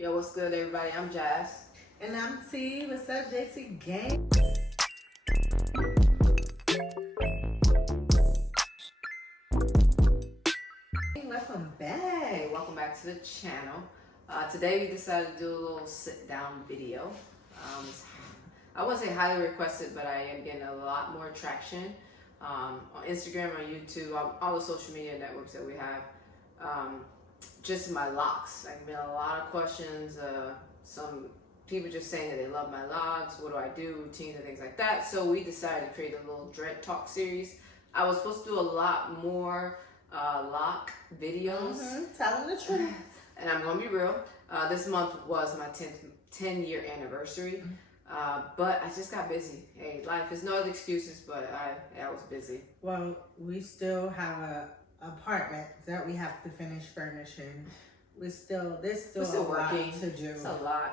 Yo, what's good, everybody? I'm Jazz. And I'm T. What's up, JC Gang? Welcome back. Hey, welcome back to the channel. Today we decided to do a little sit-down video. I wouldn't say highly requested, but I am getting a lot more traction on Instagram, on YouTube, on all the social media networks that we have. Just my locks. I've been a lot of questions. Some people just saying that they love my locks. What do I do? Routines and things like that. So we decided to create a little Dreadlock series. I was supposed to do a lot more lock videos. Tell them the truth. And I'm gonna be real. This month was my 10-year anniversary. But I just got busy. Hey, life is no other excuses, but I was busy. Well, we still have a apartment that we have to finish furnishing. There's still a working. lot to do.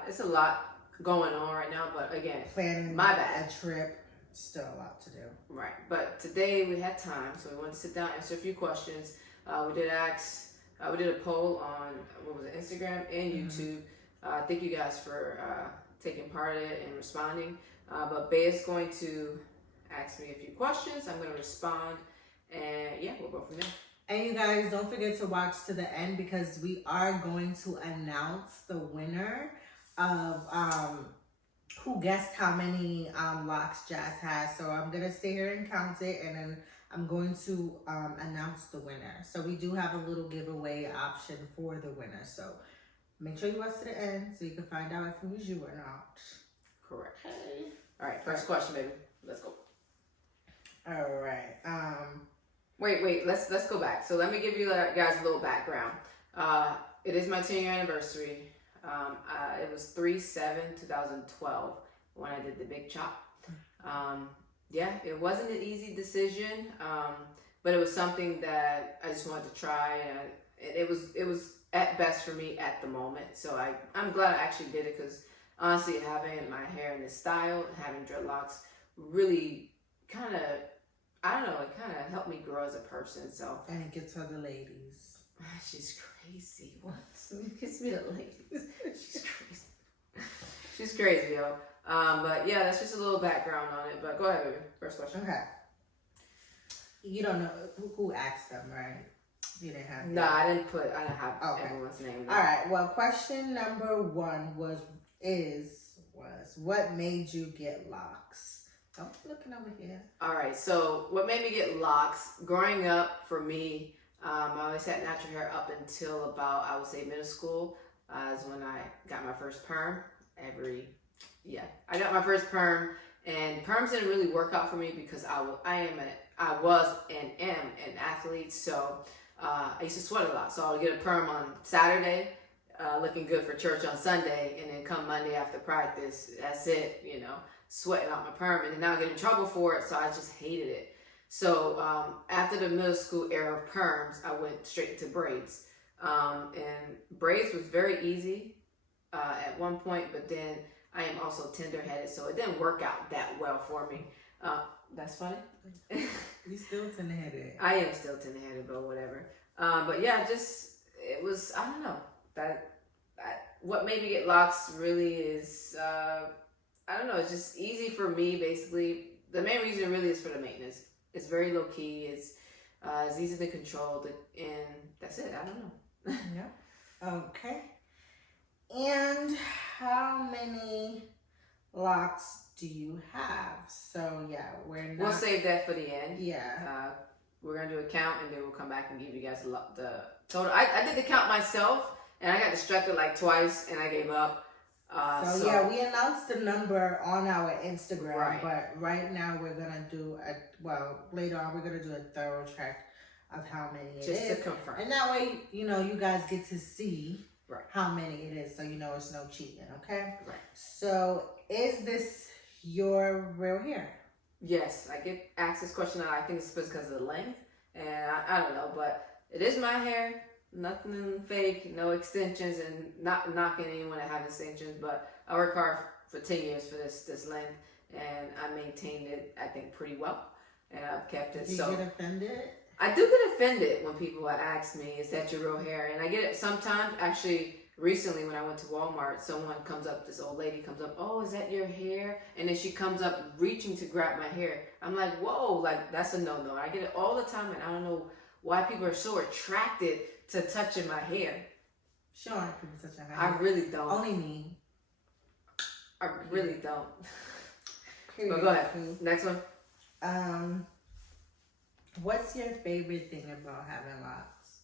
It's a lot going on right now, but again, planning my bad. A trip, still a lot to do. Right, but today we had time, so we wanted to sit down, answer a few questions. We did a poll on Instagram and YouTube. Thank you guys for taking part in it and responding. But Bay is going to ask me a few questions. I'm going to respond, and yeah, we'll go from there. And you guys, don't forget to watch to the end because we are going to announce the winner of who guessed how many locks Jazz has. So I'm going to stay here and count it, and then I'm going to announce the winner. So we do have a little giveaway option for the winner. So make sure you watch to the end so you can find out if it was you or not. Correct. Okay. All right, first question, baby. Let's go. All right. Wait, let's go back. So let me give you guys a little background. It is my 10-year anniversary. It was 3/7/2012 when I did the big chop. Yeah, it wasn't an easy decision, but it was something that I just wanted to try. It was at best for me at the moment. So I'm glad I actually did it because honestly, having my hair in this style, having dreadlocks, really kind of, I don't know, it kind of helped me grow as a person. So and it gets other ladies. She's crazy. What? It gets me the ladies. She's crazy. She's crazy, yo. But yeah, that's just a little background on it. But go ahead, baby. First question. Okay. You don't know who asked them, right? You didn't have. No, I didn't have everyone's name. All right. Well, question number 1 was what made you get locks? Don't be looking over here. All right. So what made me get locks? Growing up, for me, I always had natural hair up until about, I would say, middle school. Is when I got my first perm. I got my first perm, and perms didn't really work out for me because I was and am an athlete. So I used to sweat a lot. So I would get a perm on Saturday, looking good for church on Sunday, and then come Monday after practice, that's it, sweating out my perm, and then now I get in trouble for it, so I just hated it. So after the middle school era of perms, I went straight into braids. And braids was very easy at one point, but then I am also tender-headed, so it didn't work out that well for me. That's funny. You still tender-headed. I am still tender-headed, but whatever. But yeah, it was, I don't know. What made me get locks really is, I don't know, it's just easy for me, basically. The main reason really is for the maintenance. It's very low-key, it's easy to control, and that's it, I don't know. Yeah. Okay. And how many locks do you have? So yeah, we'll save that for the end. Yeah. We're gonna do a count, and then we'll come back and give you guys the total. I did the count myself, and I got distracted like twice, and I gave up. So yeah, we announced the number on our Instagram, right. But right now we're gonna do later on we're gonna do a thorough check of how many it is. Just to confirm. And that way, you guys get to see right. how many it is, so it's no cheating, okay? Right. So is this your real hair? Yes, I get asked this question, and I think it's because of the length, and I don't know, but it is my hair. Nothing fake, no extensions, and not knocking anyone that have extensions, but I work hard for 10 years for this length, and I maintained it, I think, pretty well, and I've kept it. Do you get offended? I do get offended when people ask me, is that your real hair? And I get it sometimes. Actually, recently when I went to Walmart, someone comes up, this old lady comes up, oh, is that your hair? And then she comes up reaching to grab my hair. I'm like, whoa, like that's a no-no. I get it all the time, and I don't know why people are so attracted to touching my hair. She don't like people touching her hair. I really don't. Only me. I really don't. Period. But go ahead. Next one. What's your favorite thing about having locks?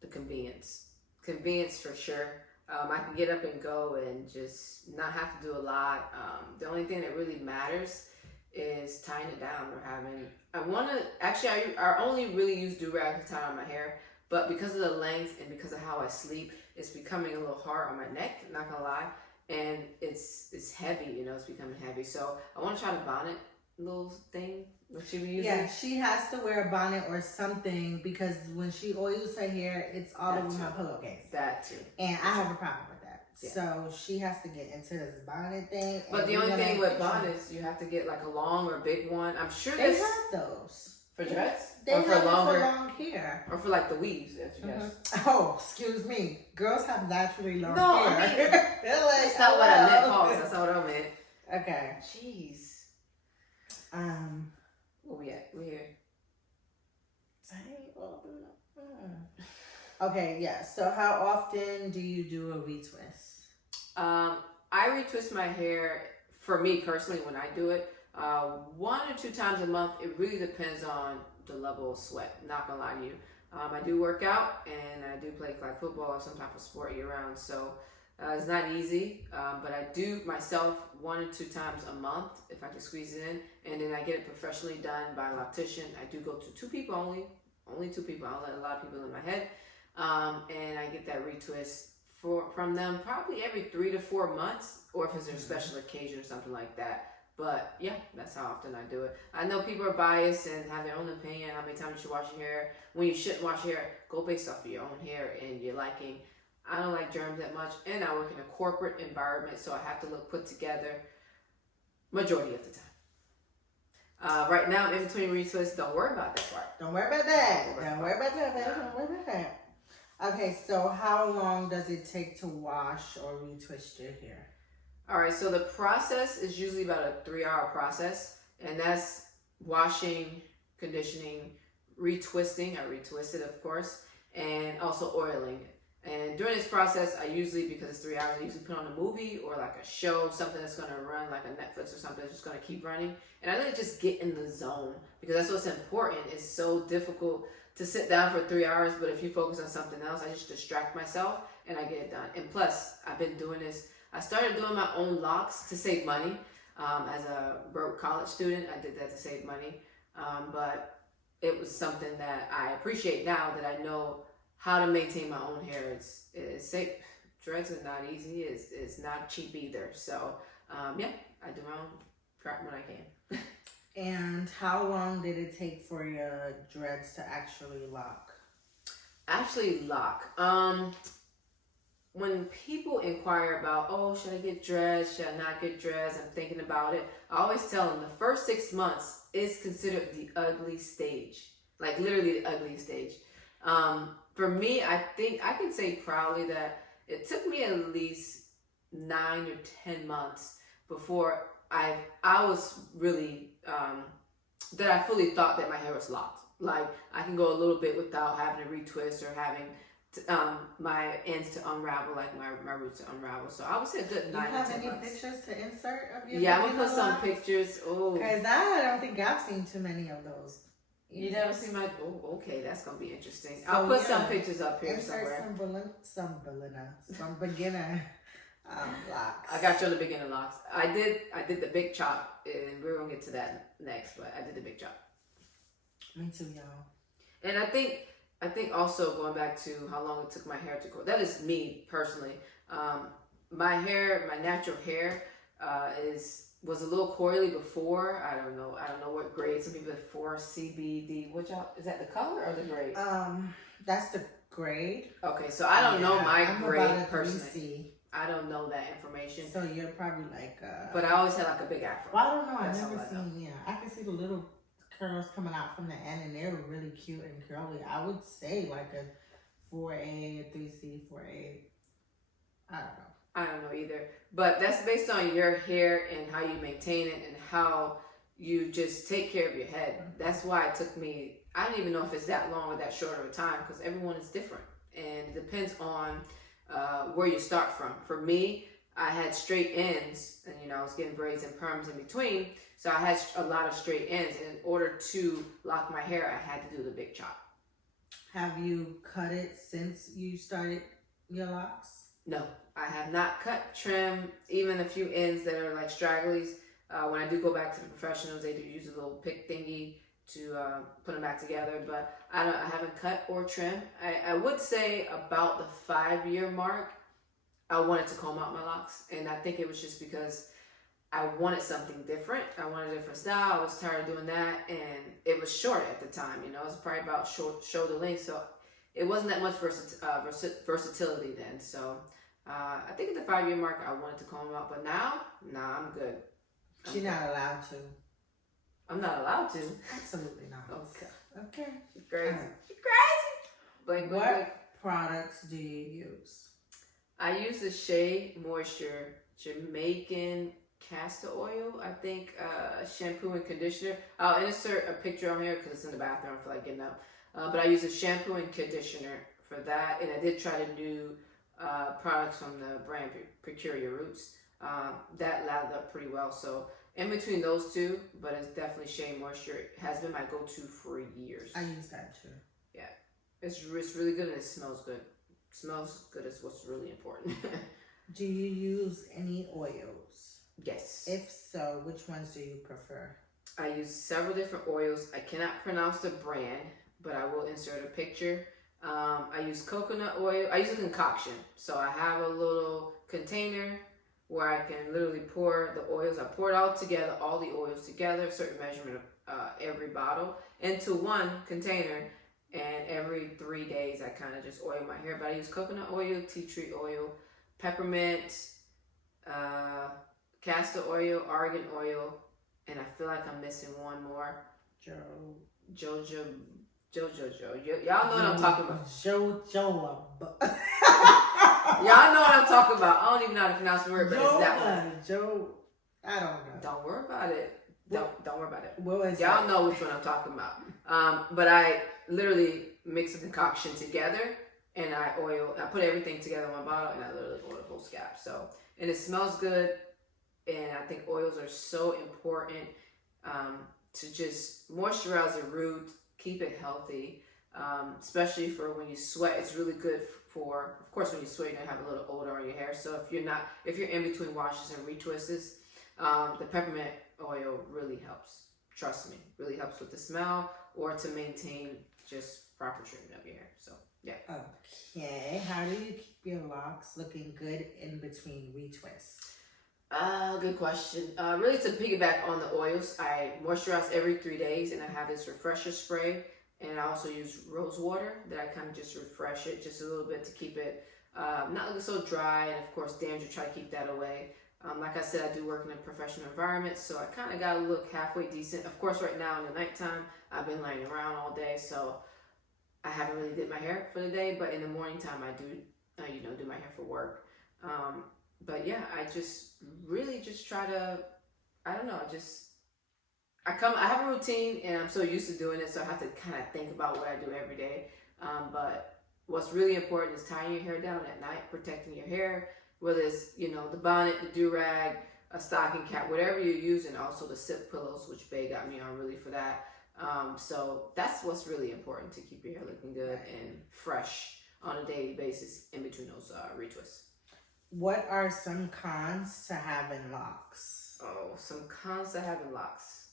The convenience. Convenience for sure. I can get up and go and just not have to do a lot. The only thing that really matters is tying it down or having. I only really use do-rag to tie on my hair, but because of the length and because of how I sleep, it's becoming a little hard on my neck. Not gonna lie, and it's heavy. You know, it's becoming heavy. So I want to try the bonnet little thing. What she be using? Yeah, she has to wear a bonnet or something because when she oils her hair, it's all over my pillowcase. That too. And I have a problem with that. Yeah. So she has to get into this bonnet thing. But the only thing with bonnets, you have to get like a long or big one. I'm sure they have those. For dreads? They or have for longer, for long hair. Or for like the weaves, if you guess. Oh, excuse me. Girls have naturally long hair. I mean, that's not what I meant, Paul. That's not what I meant. Okay. Jeez. Where we at? We're here. Okay, yeah. So how often do you do a retwist? I retwist my hair, for me personally, when I do it, 1 or 2 times a month. It really depends on the level of sweat. Not gonna lie to you. I do work out and I do play like football or some type of sport year round. So it's not easy, but I do myself 1 or 2 times a month if I can squeeze it in, and then I get it professionally done by a loctician. I do go to 2 people only 2 people. I don't let a lot of people in my head, and I get that retwist from them probably every 3 to 4 months, or if it's a special occasion or something like that. But yeah, that's how often I do it. I know people are biased and have their own opinion how many times you should wash your hair. When you shouldn't wash your hair, go based off of your own hair and your liking. I don't like germs that much, and I work in a corporate environment, so I have to look put together majority of the time. Right now, in between retwists, don't worry about that part. Don't worry about that. Don't worry about that. Okay, so how long does it take to wash or retwist your hair? All right, so the process is usually about a 3-hour process, and that's washing, conditioning, retwisting. I retwist it, of course, and also oiling it. And during this process, I usually, because it's 3 hours, I usually put on a movie or like a show, something that's going to run, like a Netflix or something that's just going to keep running. And I let it just get in the zone, because that's what's important. It's so difficult to sit down for 3 hours, but if you focus on something else, I just distract myself and I get it done. And plus, I've been doing this. I started doing my own locks to save money. As a broke college student, I did that to save money. But it was something that I appreciate now that I know how to maintain my own hair. It's safe. Dreads are not easy. It's not cheap either. So yeah, I do my own crap when I can. And how long did it take for your dreads to actually lock? Actually lock. When people inquire about, oh, should I get dreads? Should I not get dreads? I'm thinking about it. I always tell them the first 6 months is considered the ugly stage. Like literally the ugly stage. For me, I think I can say proudly that it took me at least 9 or 10 months before I was really, that I fully thought that my hair was locked. Like I can go a little bit without having to retwist or having my ends to unravel, like my roots to unravel. So I would say a good 9 to 10 months. You have any pictures to insert of your Yeah, I'm gonna put some pictures. Oh, because I don't think I've seen too many of those. You never seen my? Oh, okay, that's gonna be interesting. So, I'll put some pictures up here somewhere. Some beginner locks. I got you on the beginner locks. I did the big chop, and we're gonna get to that next. But I did the big chop. Me too, y'all. And I think also going back to how long it took my hair to grow. That is me personally. My hair, my natural hair, was a little coily before. I don't know what grade. Some people have 4 CBD. Which is that the color or the grade? That's the grade. Okay, so I don't know my grade personally. 3C. I don't know that information. So you're probably like. But I always had like a big afro. Well, I don't know. I've never seen. Yeah, I can see the little curls coming out from the end, and they're really cute and curly. I would say like a 4A, a 3C, 4A. I don't know. I don't know either. But that's based on your hair and how you maintain it and how you just take care of your head. That's why it took me, I don't even know if it's that long or that short of a time, because everyone is different. And it depends on where you start from. For me, I had straight ends, and I was getting braids and perms in between. So I had a lot of straight ends. And in order to lock my hair, I had to do the big chop. Have you cut it since you started your locks? No, I have not cut, trim, even a few ends that are like stragglies. When I do go back to the professionals, they do use a little pick thingy to put them back together. But I haven't cut or trimmed. I would say about the 5-year mark, I wanted to comb out my locks, and I think it was just because I wanted something different. I wanted a different style. I was tired of doing that, and it was short at the time. It was probably about shoulder length, so it wasn't that much versatility then. So I think at the 5-year mark, I wanted to comb them out, but now, nah, I'm good. She's not allowed to. I'm not allowed to. Absolutely not. Okay. Crazy. Right. Crazy. What products do you use? I use the Shea Moisture Jamaican castor oil. I think shampoo and conditioner. I'll insert a picture on here because it's in the bathroom. I feel like getting up. But I use a shampoo and conditioner for that. And I did try to do products from the brand Procure Your Roots. That lathered up pretty well. So in between those two, but it's definitely Shea Moisture. It has been my go-to for years. I use that too. Yeah. It's really good and it smells good. Smells good is what's really important. Do you use any oils? Yes. If so, which ones do you prefer? I use several different oils. I cannot pronounce the brand, but I will insert a picture. I use coconut oil. I use a concoction. So I have a little container where I can literally pour the oils. I pour it all together, all the oils together, a certain measurement of every bottle, into one container. And every 3 days, I kind of just oil my hair. But I use coconut oil, tea tree oil, peppermint, castor oil, argan oil, and I feel like I'm missing one more. Jojo. Y'all know what I'm talking about. Jojo. Y'all know what I'm talking about. I don't even know how to pronounce the word, but it's that one. I don't know. Don't worry about it. Don't worry about it. What is Y'all know which one I'm talking about. But I literally mix a concoction together, and I put everything together in one bottle, and I literally oil the whole scalp. So, and it smells good, and I think oils are so important to just moisturize the root, keep it healthy, especially for when you sweat. It's really good for, of course, when you sweat, you're gonna have a little odor on your hair. So if you're in between washes and retwists, the peppermint oil really helps. Trust me, really helps with the smell or to maintain just proper treatment of your hair. So yeah. Okay, how do you keep your locks looking good in between retwists? Good question. Really to piggyback on the oils, I moisturize every 3 days, and I have this refresher spray, and I also use rose water that I kind of just refresh it just a little bit to keep it not looking so dry, and of course dandruff, try to keep that away. Like I said, I do work in a professional environment, so I kind of got to look halfway decent. Of course, right now in the nighttime, I've been laying around all day, so I haven't really did my hair for the day, but in the morning time, I do, do my hair for work. But yeah, I just really just try to, I don't know, I have a routine, and I'm so used to doing it, so I have to kind of think about what I do every day. But what's really important is tying your hair down at night, protecting your hair, whether it's, the bonnet, the do-rag, a stocking cap, whatever you're using, also the silk pillows, which Bae got me on really for that. So that's what's really important to keep your hair looking good and fresh on a daily basis in between those retwists. What are some cons to having locks? Oh, some cons to having locks.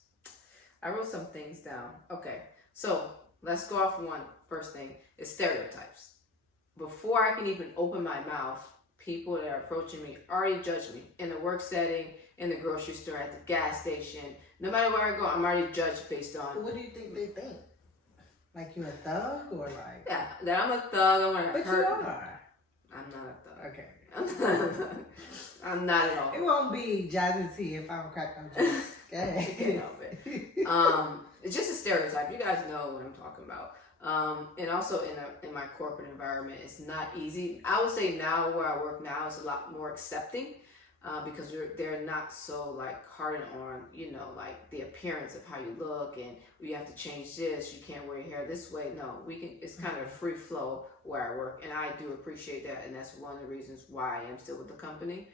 I wrote some things down. Okay, so let's go off one. First thing is stereotypes. Before I can even open my mouth, people that are approaching me already judge me in the work setting, in the grocery store, at the gas station. No matter where I go, I'm already judged based on. What do you think they think? Like you're a thug or like? Yeah, that I'm a thug. I'm gonna but hurt. You are. I'm not a thug. Okay. I'm not at all. It won't be Jazzy T if I'm cracking no jokes. Okay. Can't help it. It's just a stereotype. You guys know what I'm talking about. And also in my corporate environment, it's not easy. I would say now where I work now is a lot more accepting. Because they're not so like hardened on, you know, like the appearance of how you look and you have to change this, you can't wear your hair this way. No, we can, it's kind of free flow where I work, and I do appreciate that, and that's one of the reasons why I am still with the company,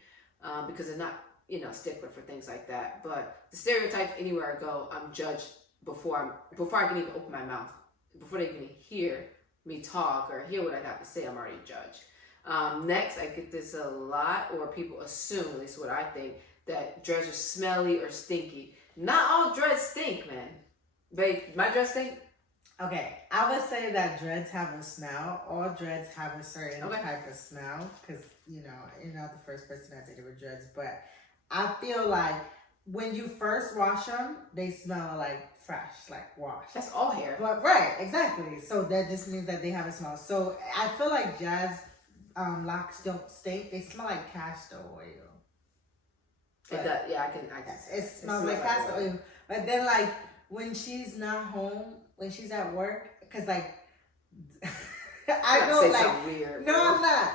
because they're not, you know, stickler for things like that. But the stereotypes, anywhere I go, I'm judged before I can even open my mouth, before they can hear me talk or hear what I got to say. I'm already judged. Next, I get this a lot, or people assume, at least what I think, that dreads are smelly or stinky. Not all dreads stink, man. Babe, my dreads stink? Okay, I would say that dreads have a smell. All dreads have a certain type of smell, because, you know, you're not the first person I think with dreads, but I feel like when you first wash them, they smell like fresh, like washed. That's all hair. But, right, exactly. So that just means that they have a smell. So I feel like jazz locks don't stink. They smell like castor oil. It does, yeah, I can. It smells like castor oil. But then, like, when she's not home, when she's at work, because, like, I know, like, weird, no, I'm not.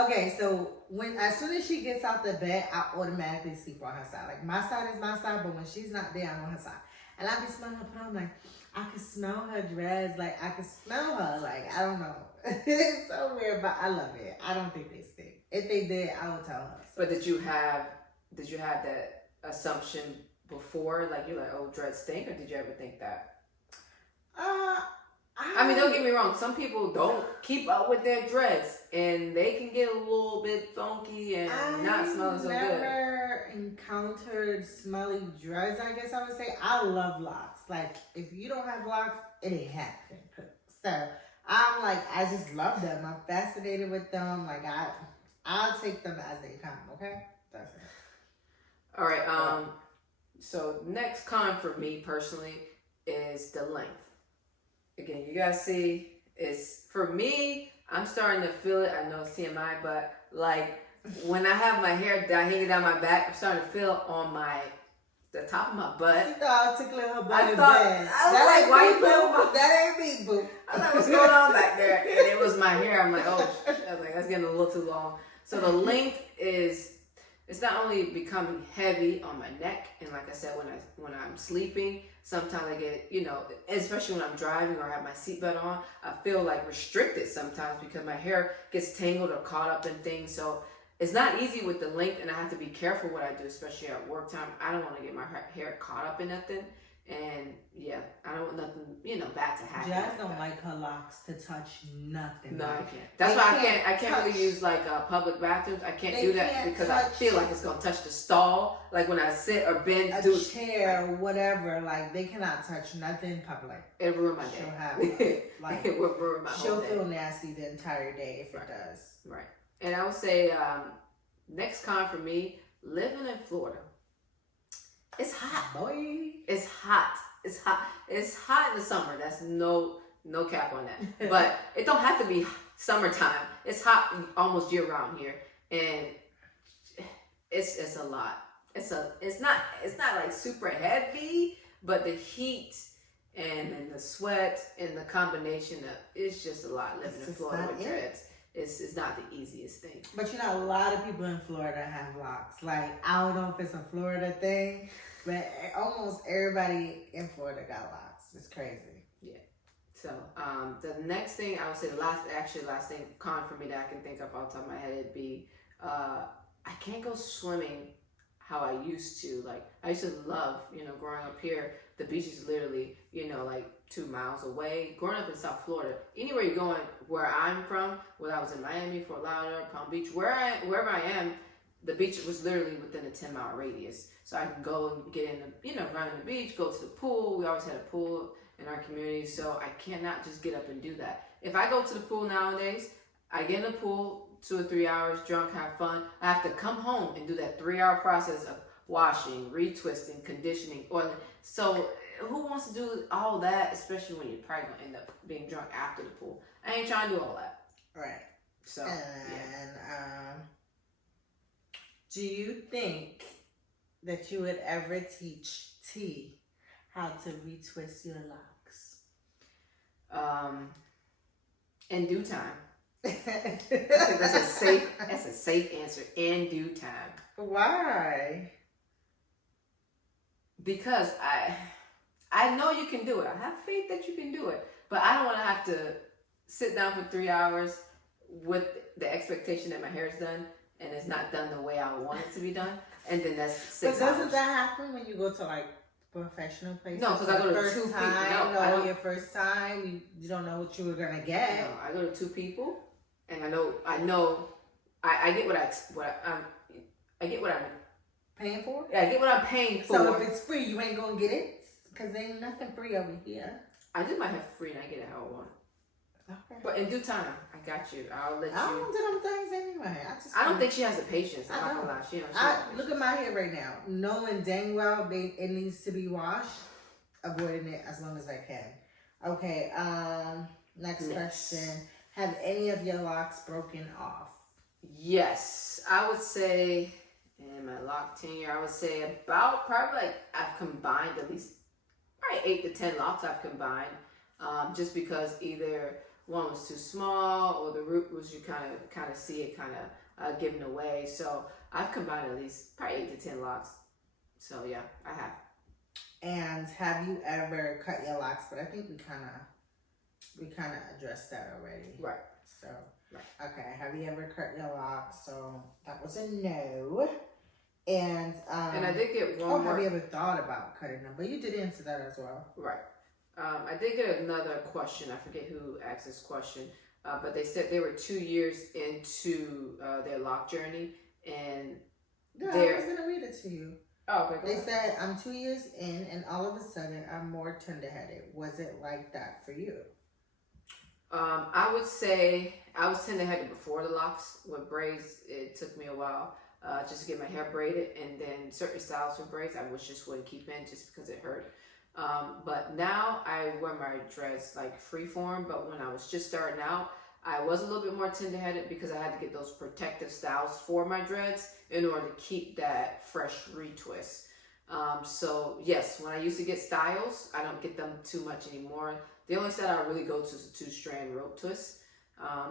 Okay, so as soon as she gets out the bed, I automatically sleep on her side. Like, my side is my side, but when she's not there, I'm on her side. And I be smelling her, but I'm like, I can smell her dreads. Like, I can smell her. Like, I don't know. It's so weird, but I love it. I don't think they stink. If they did, I would tell her. But did you have that assumption before? Like, you're like, oh, dreads stink? Or did you ever think that? I mean, don't get me wrong. Some people don't keep up with their dreads, and they can get a little bit funky and not smelling so good. I've never encountered smelly dreads, I guess I would say. I love locks. Like, if you don't have locks, it ain't happening. So, I'm like, I just love them. I'm fascinated with them. Like, I'll take them as they come, okay? That's it. All right. So, next con for me personally is the length. Again, you guys see, it's, for me, I'm starting to feel it. I know it's TMI, but like when I have my hair hanging down my back, I'm starting to feel on the top of my butt. She thought I was tickling her butt in bed. I was like, why you feeling my... That ain't me, boo. I was like, what's going on back there? And it was my hair. I'm like, oh, I was like, that's getting a little too long. So the length is, it's not only becoming heavy on my neck, and like I said, when I'm sleeping, sometimes I get, you know, especially when I'm driving or I have my seatbelt on, I feel like restricted sometimes because my hair gets tangled or caught up in things. So it's not easy with the length, and I have to be careful what I do, especially at work time. I don't want to get my hair caught up in nothing. And yeah, I don't want nothing, you know, bad to happen. Jazz don't like her locks to touch nothing. No, I can't. That's why I can't really use like public bathrooms. I can't do that because I feel like it's gonna touch the stall. Like when I sit or bend, a chair, whatever. Like they cannot touch nothing public. It ruin my day. She'll have like it will ruin my whole day. She'll feel nasty the entire day if it does. Right. And I would say next con for me, living in Florida. It's hot, boy. It's hot. It's hot. It's hot in the summer. That's no cap on that. But it don't have to be summertime. It's hot almost year round here, and it's a lot. It's not like super heavy, but the heat and the sweat and the combination of it's just a lot living in Florida with dreads. It's not the easiest thing. But you know, a lot of people in Florida have locks. Like, I don't know if it's a Florida thing, but almost everybody in Florida got locks. It's crazy. Yeah. So, the next thing I would say, last thing, con for me that I can think of off the top of my head, it'd be, I can't go swimming how I used to. Like, I used to love, you know, growing up here, the beach is literally, you know, like 2 miles away. Growing up in South Florida, anywhere you're going, where I'm from, whether I was in Miami, Fort Lauderdale, Palm Beach, wherever I am, the beach was literally within a 10-mile radius. So I can go and get in the, you know, run in the beach, go to the pool. We always had a pool in our community, so I cannot just get up and do that. If I go to the pool nowadays, I get in the pool 2 or 3 hours, drunk, have fun. I have to come home and do that 3-hour process of washing, retwisting, conditioning, oiling. So who wants to do all that, especially when you're probably going to end up being drunk after the pool? I ain't trying to do all that. Right. So, do you think that you would ever teach T how to retwist your locks? In due time. I think that's a safe answer. In due time. Why? Because I know you can do it. I have faith that you can do it. But I don't want to have to sit down for 3 hours with the expectation that my hair is done and it's not done the way I want it to be done. And then that's 6 But hours. doesn't that happen when you go to like professional places? No, because I go to first 2 people. time, No, I don't. your first time, you don't know what you were gonna get. No, I go to 2 people, and I get I get what I'm Paying for? Yeah, I get what I'm paying for. So if it's free, you ain't gonna get it? Because there ain't nothing free over here. I just might have free and I get it how I want. Okay. But in due time, I got you. I'll let you. I don't do them things anyway. I don't think she has the patience. I'm not gonna lie. She look at my hair right now. Knowing dang well it needs to be washed, avoiding it as long as I can. Okay, next question. Have any of your locks broken off? Yes. I would say in my lock tenure, I would say about probably like I've combined at least probably 8 to 10 locks I've combined. Just because either one was too small or the root was you kind of see it kind of giving away. So I've combined at least probably 8 to 10 locks. So yeah, I have. And have you ever cut your locks? But I think we kind of addressed that already. Right. So okay, have you ever cut your locks? So that was a no. And I did get one more. Have you ever thought about cutting them? But you did answer that as well. Right. I did get another question. I forget who asked this question, but they said they were 2 years into their lock journey, and yeah, I was gonna read it to you. Oh, okay. They said I'm 2 years in, and all of a sudden I'm more tender-headed. Was it like that for you? I would say I was tender-headed before the locks. With braids, it took me a while just to get my hair braided, and then certain styles for braids I just wouldn't keep in just because it hurt. But now I wear my dreads like freeform, but when I was just starting out, I was a little bit more tender-headed because I had to get those protective styles for my dreads in order to keep that fresh retwist. So yes, when I used to get styles, I don't get them too much anymore. The only style I really go to is a 2-strand rope twist,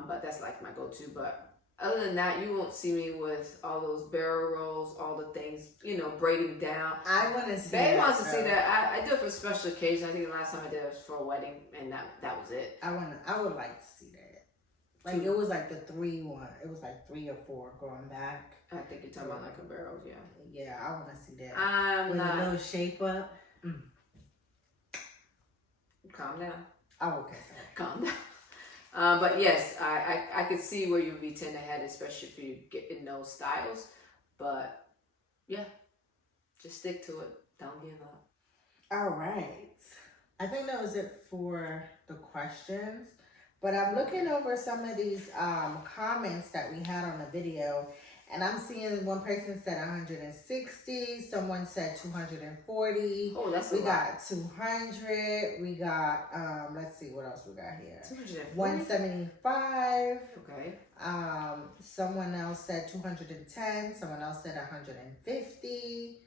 but that's like my go-to. But other than that, you won't see me with all those barrel rolls, all the things, braiding down. I want to see that. They wants to see that. I do it for special occasions. I think the last time I did it was for a wedding, and that was it. I would like to see that. Like it was like the 3 one. It was like 3 or 4 going back. I think you're talking about like a barrel, yeah. Yeah, I want to see that. I'm not. With a little shape up. Calm down. Oh, okay. Sorry. Calm down. But yes, I could see where you would be tender-headed, especially if you get in those styles. But yeah, just stick to it. Don't give up. All right. I think that was it for the questions. But I'm looking over some of these comments that we had on the video. And I'm seeing one person said 160. Someone said 240. Oh, that's a lot. We got 200. We got, let's see what else we got here. 240? 175. Okay. Someone else said 210. Someone else said 150.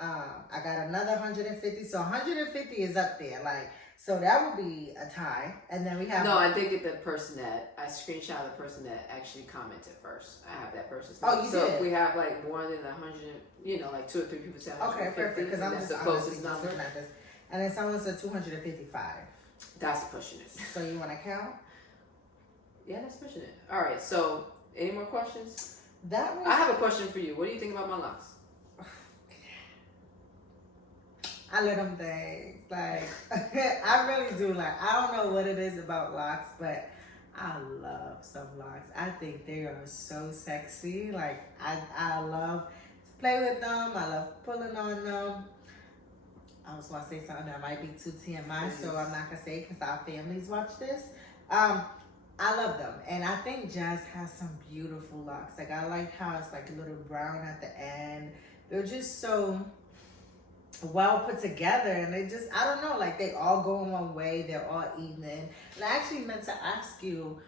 I got another 150. So 150 is up there. So that would be a tie. And then we have... No, I did get the person that... I screenshot the person that actually commented first. I have that person's name. Oh, you so did? if we have more than 100, like 2 or 3 people said 150. Okay, perfect. Because I'm that's just the closest looking number. at this. And then someone said 255. That's pushing it. So you want to count? Yeah, that's pushing it. All right. So any more questions? I have a question for you. What do you think about my locks? I love them things. I really do. I don't know what it is about locks, but I love some locks. I think they are so sexy. I love to play with them. I love pulling on them. I was going to say something that might be too TMI, so I'm not going to say because our families watch this. I love them. And I think Jazz has some beautiful locks. I like how it's a little brown at the end. They're just so well put together, and they just, I don't know, they all go in one way, they're all even. And I actually meant to ask you,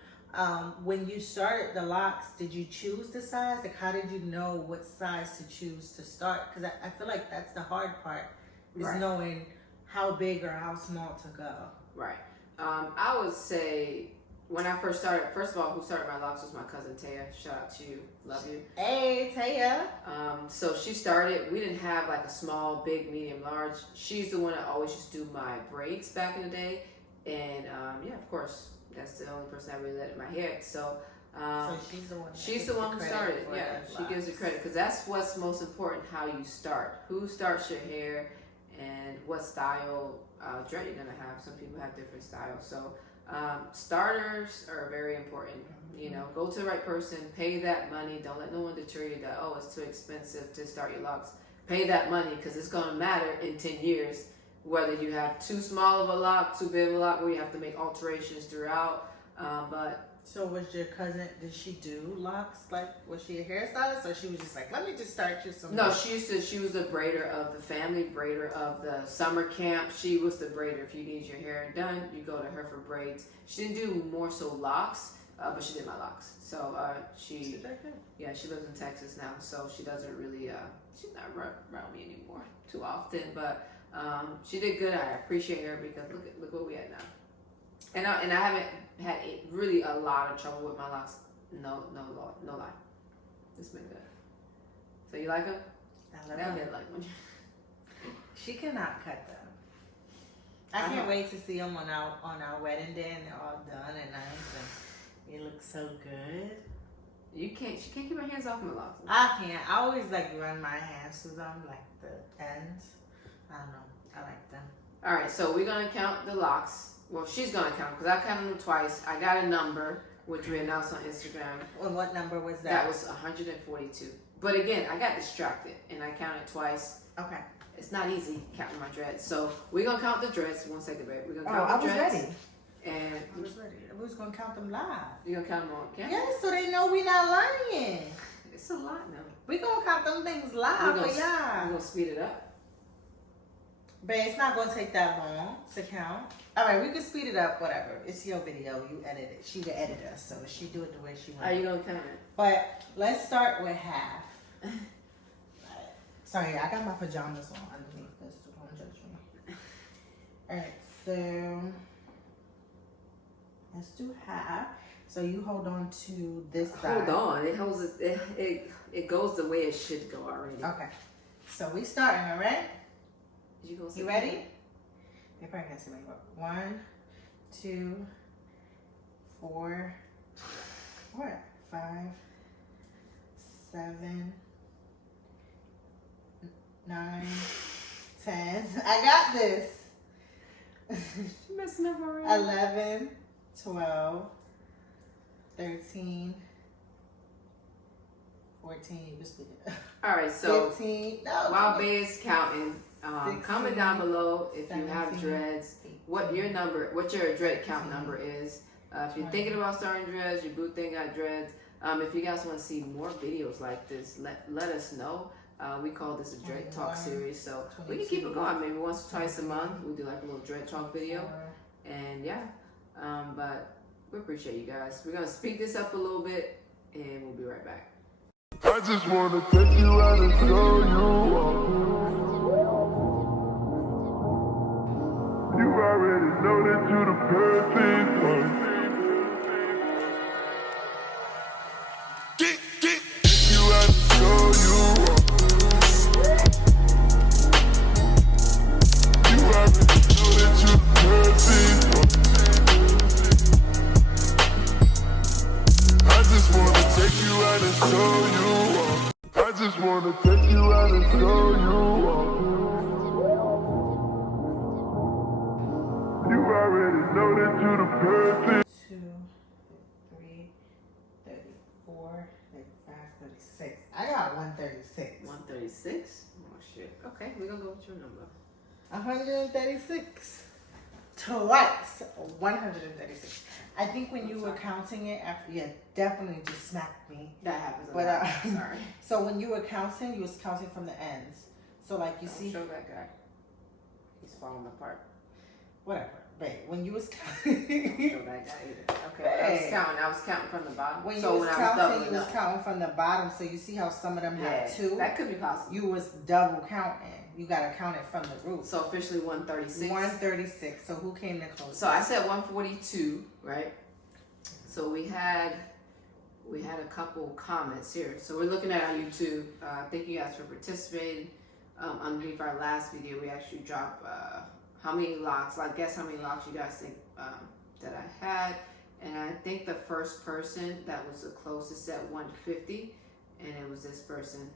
when you started the locks, did you choose the size? How did you know what size to choose to start? Because I feel like that's the hard part, is knowing how big or how small to go. Right. I would say when I first started, first of all, who started my locks was my cousin Taya. Shout out to you. Love you. Hey, Taya. So she started, we didn't have like a small, big, medium, large. She's the one that always used to do my braids back in the day. And yeah, of course, that's the only person that really let in my hair. So she's the one. She's the one who started. Yeah, she gives you credit because that's what's most important. How you start, who starts your hair, and what style dread you're gonna have. Some people have different styles, so starters are very important. You know, go to the right person, pay that money. Don't let no one deter you that it's too expensive to start your locks. Pay that money because it's gonna matter in 10 years whether you have too small of a lock, too big of a lock, where you have to make alterations throughout. But so was your cousin, did she do locks? Like, was she a hairstylist, or she was just like, let me just start you some? No, she was the braider of the family, braider of the summer camp. She was the braider. If you need your hair done, you go to her for braids. She didn't do more so locks, but she did my locks. So she lives in Texas now, so she doesn't really, she's not around me anymore too often, but she did good. I appreciate her because look what we had now. And I haven't had really a lot of trouble with my locks. No lie. It's been good. So you like them? I love them. them. Like when she cannot cut them. I can't wait to see them on our wedding day, and they're all done and nice, and they look so good. She can't keep her hands off my locks. I can't. I always like run my hands through them, like the ends. I don't know. I like them. All right, so we're gonna count the locks. Well, she's gonna count because I counted them twice. I got a number, which we announced on Instagram. Well, what number was that? That was 142. But again, I got distracted and I counted twice. Okay. It's not easy counting my dreads. So we're gonna count the dreads. 1 second, babe. We're gonna count the dreads. I was ready. And I was ready. We was gonna count them live. You gonna count them on camera? Yeah, so they know we not lying. It's a lot now. We gonna count them things live for y'all. We're gonna speed it up. But it's not gonna take that long to count. All right, we can speed it up. Whatever. It's your video. You edit it. She the editor, so she do it the way she wants. Are you gonna count it? But let's start with half. Sorry, I got my pajamas on underneath this, so don't judge me. All right, so let's do half. So you hold on to this side. Hold on. It goes the way it should go already. Okay. So we starting, all right? You ready? They probably can't see my book. 1, 2, 4, 5, 7, 9, 10. I got this. She's messing up already. 11, 12, 13, 14. You can split it. All right, so 15. while Bay is counting, 16, comment down below if 17, you have dreads, what your dread count number is. If you're thinking about starting dreads, your boo thing got dreads. If you guys want to see more videos like this, let us know. We call this a Dread Talk series, so we can keep it going. Maybe once or twice a month, we'll do like a little Dread Talk video. And yeah, but we appreciate you guys. We're going to speed this up a little bit, and we'll be right back. I just wanna take you out and show you all. You already know that you're the perfect one. Take you out and show you all. You already know that you're the perfect one. I just wanna take you out and show you. I just wanna take you out and show you all. You already know that you're the perfect. 2, 3, 34, 35, 36. I got 136. 136? Oh shit. Okay, we're gonna go with your number. 136. Twice. 136. I think when you were counting it after, yeah, definitely just smacked me. That happens a But lot. Sorry. So when you were counting, you was counting from the ends. So like you see, Show that guy. He's falling apart. whatever. But when you was counting, Don't show that guy either. Okay. I was counting from the bottom. when so you was when counting, I was you doubling was up. counting from the bottom. So you see how some of them have 2. That could be possible. You was double counting. you gotta count it from the root. So officially 136. 136. So who came the closest? So I said 142, right? So we had a couple comments here. So we're looking at our YouTube. Thank you guys for participating. Underneath our last video, we actually dropped how many locks. Like, guess how many locks you guys think that I had. And I think the first person that was the closest at 150, and it was this person,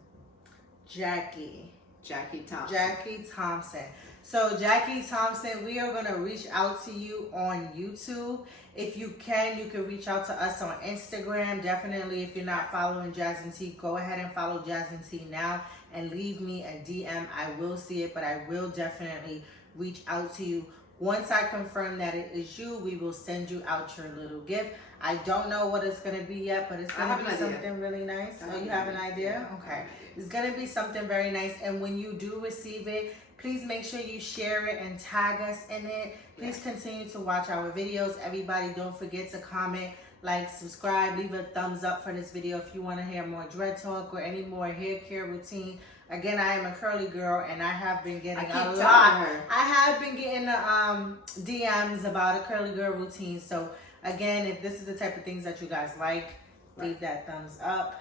Jackie Thompson. Jackie Thompson. So Jackie Thompson, we are going to reach out to you on YouTube. If you can reach out to us on Instagram. Definitely, if you're not following Jazz and T, go ahead and follow Jazz and T now and leave me a DM. I will see it, but I will definitely reach out to you. Once I confirm that it is you, we will send you out your little gift. I don't know what it's going to be yet, but it's going to be something really nice. Oh, you have an idea? Okay. It's going to be something very nice. And when you do receive it, please make sure you share it and tag us in it. Please continue to watch our videos. Everybody, don't forget to comment, like, subscribe, leave a thumbs up for this video if you want to hear more dread talk or any more hair care routine. Again, I am a curly girl, and I have been getting a lot. I have been getting DMs about a curly girl routine. So again, if this is the type of things that you guys like, leave that thumbs up.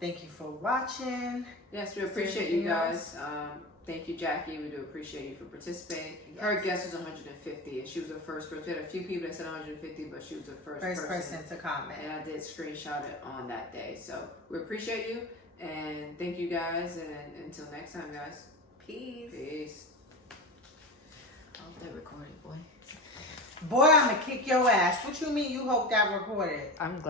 Thank you for watching. Yes, we appreciate you guys. Thank you, Jackie. We do appreciate you for participating. Yes. Her guess was 150, and she was the first person. We had a few people that said 150, but she was the first person to comment. And I did screenshot it on that day. So we appreciate you, and thank you guys. And until next time, guys. Peace. I hope that recorded, boy. Boy, I'm going to kick your ass. What you mean you hope that recorded? I'm glad.